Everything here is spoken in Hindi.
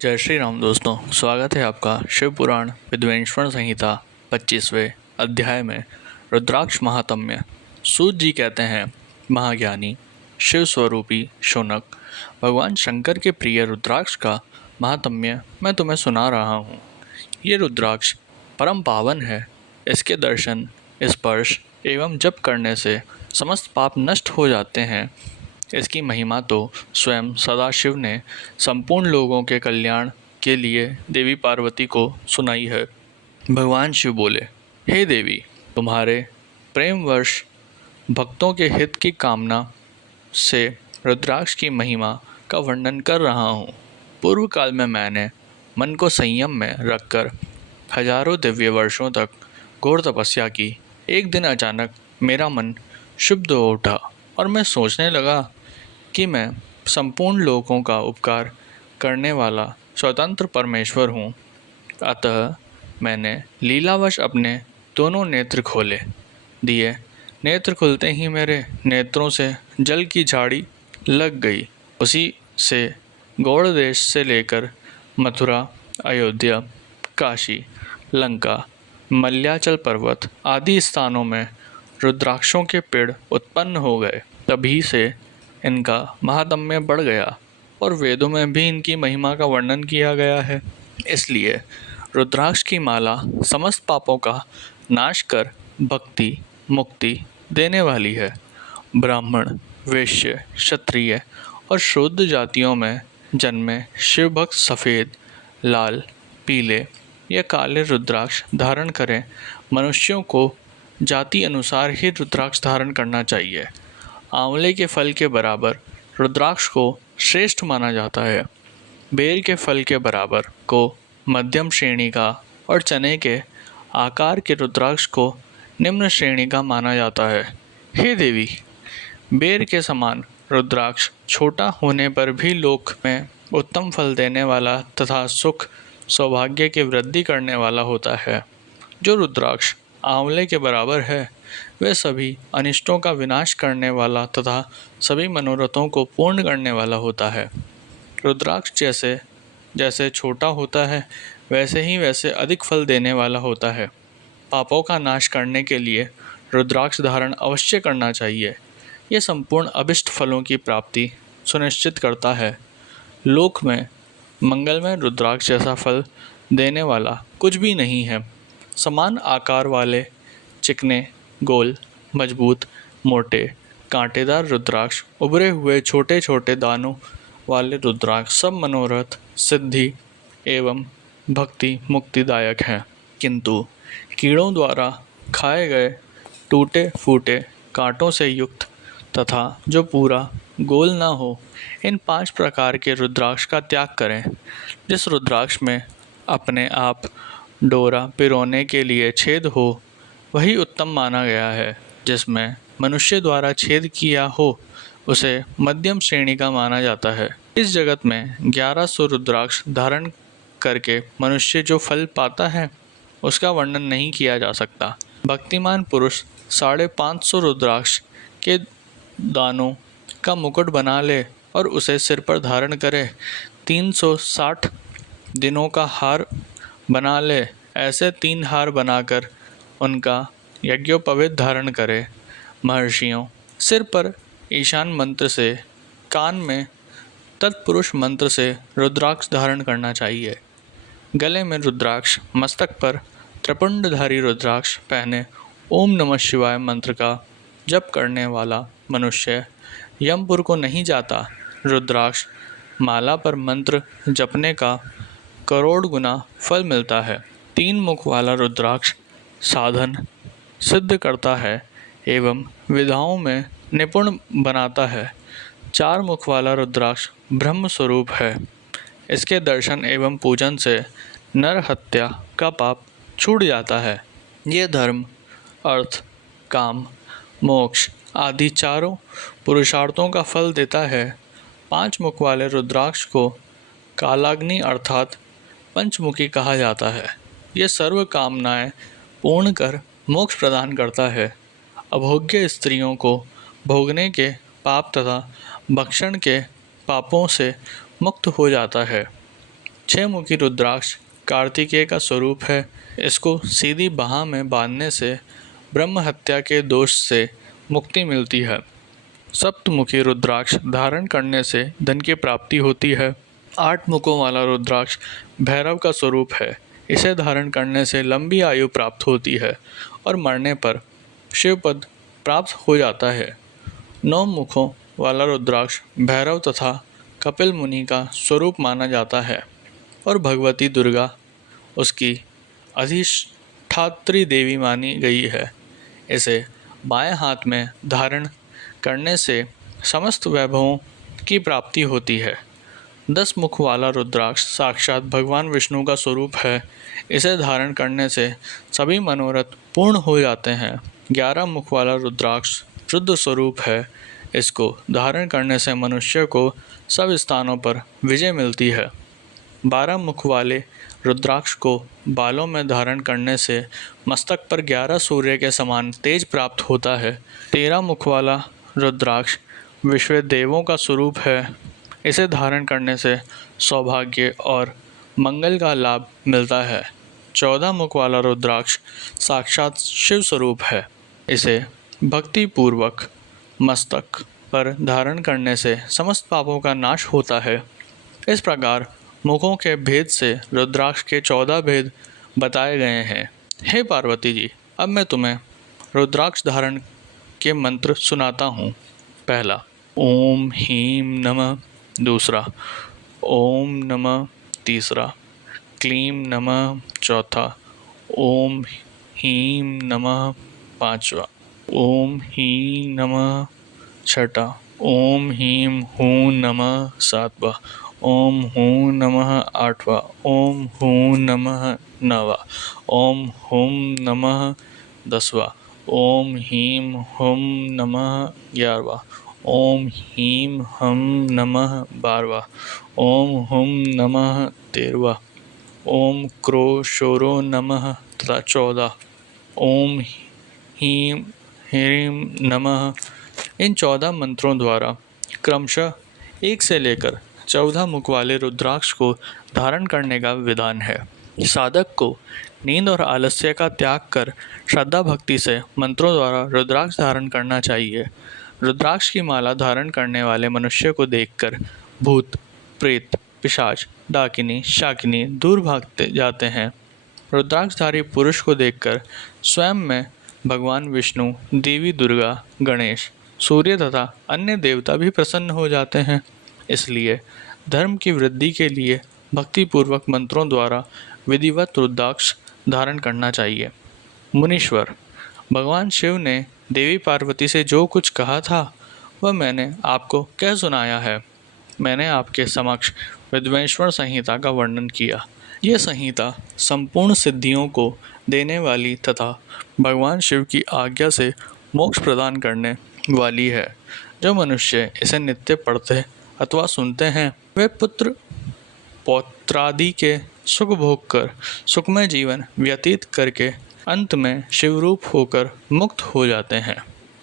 जय श्री राम दोस्तों, स्वागत है आपका शिव पुराण विद्वेश्वर संहिता 25वें अध्याय में। रुद्राक्ष महात्म्य। सूत जी कहते हैं, महाज्ञानी शिव स्वरूपी शौनक, भगवान शंकर के प्रिय रुद्राक्ष का महात्म्य मैं तुम्हें सुना रहा हूँ। ये रुद्राक्ष परम पावन है। इसके दर्शन, स्पर्श एवं जप करने से समस्त पाप नष्ट हो जाते हैं। इसकी महिमा तो स्वयं सदाशिव ने संपूर्ण लोगों के कल्याण के लिए देवी पार्वती को सुनाई है। भगवान शिव बोले, हे देवी, तुम्हारे प्रेमवश भक्तों के हित की कामना से रुद्राक्ष की महिमा का वर्णन कर रहा हूँ। पूर्व काल में मैंने मन को संयम में रखकर हजारों दिव्य वर्षों तक घोर तपस्या की। एक दिन अचानक मेरा मन शुद्ध हो उठा और मैं सोचने लगा कि मैं संपूर्ण लोगों का उपकार करने वाला स्वतंत्र परमेश्वर हूँ। अतः मैंने लीलावश अपने दोनों नेत्र खोले दिए। नेत्र खुलते ही मेरे नेत्रों से जल की झाड़ी लग गई। उसी से गौड़ देश से लेकर मथुरा, अयोध्या, काशी, लंका, मल्याचल पर्वत आदि स्थानों में रुद्राक्षों के पेड़ उत्पन्न हो गए। तभी से इनका महात्म्य बढ़ गया और वेदों में भी इनकी महिमा का वर्णन किया गया है। इसलिए रुद्राक्ष की माला समस्त पापों का नाश कर भक्ति मुक्ति देने वाली है। ब्राह्मण, वैश्य, क्षत्रिय और शूद्र जातियों में जन्मे शिव भक्त सफ़ेद, लाल, पीले या काले रुद्राक्ष धारण करें। मनुष्यों को जाति अनुसार ही रुद्राक्ष धारण करना चाहिए। आंवले के फल के बराबर रुद्राक्ष को श्रेष्ठ माना जाता है। बेर के फल के बराबर को मध्यम श्रेणी का और चने के आकार के रुद्राक्ष को निम्न श्रेणी का माना जाता है। हे देवी, बेर के समान रुद्राक्ष छोटा होने पर भी लोक में उत्तम फल देने वाला तथा सुख सौभाग्य की वृद्धि करने वाला होता है। जो रुद्राक्ष आंवले के बराबर है वह सभी अनिष्टों का विनाश करने वाला तथा सभी मनोरथों को पूर्ण करने वाला होता है। रुद्राक्ष जैसे जैसे छोटा होता है वैसे अधिक फल देने वाला होता है। पापों का नाश करने के लिए रुद्राक्ष धारण अवश्य करना चाहिए। यह संपूर्ण अभिष्ट फलों की प्राप्ति सुनिश्चित करता है। लोक में मंगलमय रुद्राक्ष जैसा फल देने वाला कुछ भी नहीं है। समान आकार वाले चिकने, गोल, मजबूत, मोटे, कांटेदार रुद्राक्ष, उभरे हुए छोटे छोटे दानों वाले रुद्राक्ष सब मनोरथ, सिद्धि एवं भक्ति मुक्तिदायक हैं। किंतु कीड़ों द्वारा खाए गए टूटे फूटे कांटों से युक्त तथा जो पूरा गोल ना हो, इन 5 प्रकार के रुद्राक्ष का त्याग करें। जिस रुद्राक्ष में अपने आप डोरा पिरोने के लिए छेद हो वही उत्तम माना गया है। जिसमें मनुष्य द्वारा छेद किया हो उसे मध्यम श्रेणी का माना जाता है। इस जगत में 1100 रुद्राक्ष धारण करके मनुष्य जो फल पाता है उसका वर्णन नहीं किया जा सकता। भक्तिमान पुरुष 550 रुद्राक्ष के दानों का मुकुट बना ले और उसे सिर पर धारण करे। 360 दिनों का हार बना ले। ऐसे 3 हार बनाकर उनका यज्ञोपवीत धारण करे। महर्षियों, सिर पर ईशान मंत्र से, कान में तत्पुरुष मंत्र से रुद्राक्ष धारण करना चाहिए। गले में रुद्राक्ष, मस्तक पर त्रिपुंडधारी रुद्राक्ष पहने ओम नमः शिवाय मंत्र का जप करने वाला मनुष्य यमपुर को नहीं जाता। रुद्राक्ष माला पर मंत्र जपने का करोड़ गुना फल मिलता है। 3 मुख वाला रुद्राक्ष साधन सिद्ध करता है एवं विधाओं में निपुण बनाता है। 4 मुख वाला रुद्राक्ष ब्रह्म स्वरूप है। इसके दर्शन एवं पूजन से नर हत्या का पाप छूट जाता है। ये धर्म, अर्थ, काम, मोक्ष आदि चारों पुरुषार्थों का फल देता है। 5 मुख वाले रुद्राक्ष को कालाग्नि अर्थात पंचमुखी कहा जाता है। यह सर्व कामनाएं पूर्ण कर मोक्ष प्रदान करता है। अभोग्य स्त्रियों को भोगने के पाप तथा भक्षण के पापों से मुक्त हो जाता है। छह मुखी रुद्राक्ष कार्तिकेय का स्वरूप है। इसको सीधी बाह में बांधने से ब्रह्म हत्या के दोष से मुक्ति मिलती है। सप्तमुखी रुद्राक्ष धारण करने से धन की प्राप्ति होती है। 8 मुखों वाला रुद्राक्ष भैरव का स्वरूप है। इसे धारण करने से लंबी आयु प्राप्त होती है और मरने पर शिवपद प्राप्त हो जाता है। 9 मुखों वाला रुद्राक्ष भैरव तथा कपिल मुनि का स्वरूप माना जाता है और भगवती दुर्गा उसकी अधिष्ठात्री देवी मानी गई है। इसे बाएं हाथ में धारण करने से समस्त वैभवों की प्राप्ति होती है। 10 मुख वाला रुद्राक्ष साक्षात भगवान विष्णु का स्वरूप है। इसे धारण करने से सभी मनोरथ पूर्ण हो जाते हैं। 11 मुख वाला रुद्राक्ष रुद्र स्वरूप है। इसको धारण करने से मनुष्य को सब स्थानों पर विजय मिलती है। 12 मुख वाले रुद्राक्ष को बालों में धारण करने से मस्तक पर 11 सूर्य के समान तेज प्राप्त होता है। 13 मुख वाला रुद्राक्ष विश्व देवों का स्वरूप है। इसे धारण करने से सौभाग्य और मंगल का लाभ मिलता है। 14 मुख वाला रुद्राक्ष साक्षात शिव स्वरूप है। इसे भक्ति पूर्वक मस्तक पर धारण करने से समस्त पापों का नाश होता है। इस प्रकार मुखों के भेद से रुद्राक्ष के 14 भेद बताए गए हैं। हे पार्वती जी, अब मैं तुम्हें रुद्राक्ष धारण के मंत्र सुनाता हूँ। पहला ओम ह्रीं नमः, दूसरा ओम नमः, तीसरा क्लीं नमः, चौथा ओम ह्रीं नमः, पांचवा ओम ह्रीं नमः, छठा ओम ह्रीं हूं नमः, सातवां ओम हूं नमः, आठवां ओम हूं नमः, नौवां ओम हुं नमः, 10वां ओम ह्रीं हुं नमः, 11वां ओम ह्रीं हुं नमः, 12वां ओम हुं नमः, 13वां ओम क्रोशोरो नमः तथा 14 ओम ह्रीं नमः। इन 14 मंत्रों द्वारा क्रमशः 1 से लेकर 14 मुख वाले रुद्राक्ष को धारण करने का विधान है। साधक को नींद और आलस्य का त्याग कर श्रद्धा भक्ति से मंत्रों द्वारा रुद्राक्ष धारण करना चाहिए। रुद्राक्ष की माला धारण करने वाले मनुष्य को देखकर भूत, प्रेत, पिशाच, डाकिनी, शाकिनी दूर भागते जाते हैं। रुद्राक्षधारी पुरुष को देखकर स्वयं में भगवान विष्णु, देवी दुर्गा, गणेश, सूर्य तथा अन्य देवता भी प्रसन्न हो जाते हैं। इसलिए धर्म की वृद्धि के लिए भक्तिपूर्वक मंत्रों द्वारा विधिवत रुद्राक्ष धारण करना चाहिए। मुनीश्वर, भगवान शिव ने देवी पार्वती से जो कुछ कहा था वह मैंने आपको कह सुनाया है। मैंने आपके समक्ष विद्वेश्वर संहिता का वर्णन किया। यह संहिता संपूर्ण सिद्धियों को देने वाली तथा भगवान शिव की आज्ञा से मोक्ष प्रदान करने वाली है। जो मनुष्य इसे नित्य पढ़ते अथवा सुनते हैं वे पुत्र पौत्रादि के सुख भोग कर सुखमय जीवन व्यतीत करके अंत में शिवरूप होकर मुक्त हो जाते हैं।